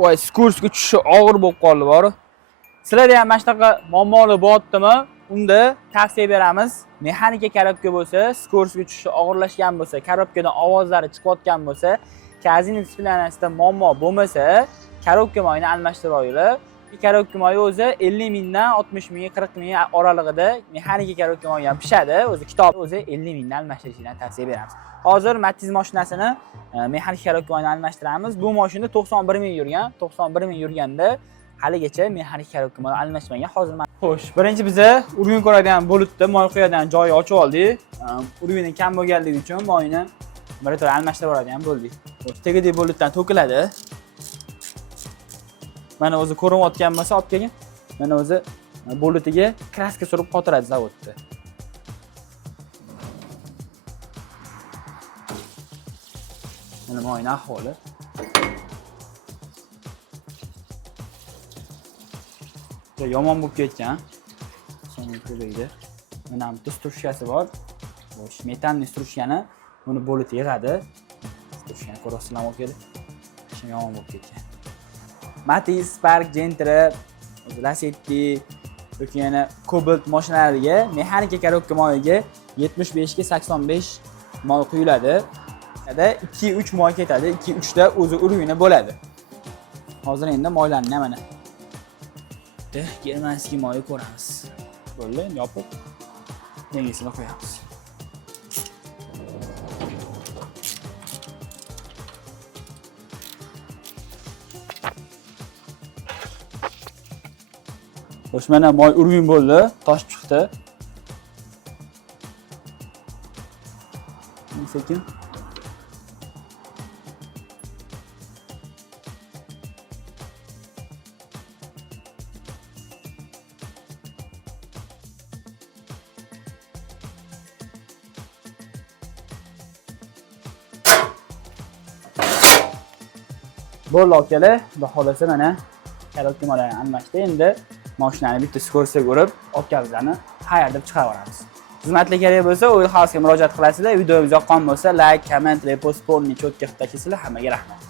Voy, skursga tushishi og'ir bo'lib qoldi, bor. Sizlarda ham mana shunaqa muammolar bo'lyaptimi? Unda tavsiya beramiz. Mexanika korobka bo'lsa, skursga tushishi og'irlashgan bo'lsa, korobkadan ovozlari chiqayotgan bo'lsa, kazina displeynasida muammo bo'lmasa, korobka moyini almashtirib olaylik. Korobka moyi o'zi 50 mingdan 60 ming, 40 ming oralig'ida mexanika korobka moyi ham pishadi. O'zi kitob o'zi 50 mingdan almashtirishni tavsiya beramiz. Hozir Matiz mashinasini mexanika korobka moyini almashtiramiz. Bu mashina 91 ming yurgan. 91 ming yurganda haligacha mexanika korobka moyi almashmagan. Hozir xo'sh, birinchi biza urg'un ko'radigan bo'libdi, moy qo'yadigan joyi ochib oldik. Urg'uni kam bo'lganligi uchun moyini bir to'la almashtirib yuboradigan bo'ldik. Tegidagi bo'litdan to'kiladi. Mana o'zi ko'rinayotgan bo'lsa, olib kelgan. Mana o'zi bo'litiga kraska surib qotiradi zavodda. Mana moyning ahvoli. Yomon bo'lib ketgan. So'ng ko'raydi. Mana bitta strushkasi bor. Xo'sh, metanli strushkani buni bo'lit yig'adi. Strushkani ko'rasizlarmi o'keli? Shu yomon bo'lib ketgan. Matiz, Spark, Gentra, Lacetti, yoki yana Cobalt mashinalariga mexanika korobka moyiga 75 ga 85 moy quyiladi. 2-3 moy ketadi, 2-3 da o'zi urg'uni bo'ladi. Hozir endi moylarni mana germanskiy moyi ko'ramiz. Bo'ldi, yopib yangisini qo'yamiz. Xo'sh, mana moy urg'un bo'ldi, tosh chiqdi. Sekin. Bo'ldi akalar, xudo xolasa mana korobka moylarni almashdi. Endi mashinani bitta skorsga ko'rib, obkablarni tayyor deb chiqarib olamiz. Xizmatli kerak bo'lsa, Oil House'ga murojaat qilasizlar. Videomiz yoqqan bo'lsa, like, comment, repost, polni cho'tga qilib tashlasizlar. Hammaga rahmat.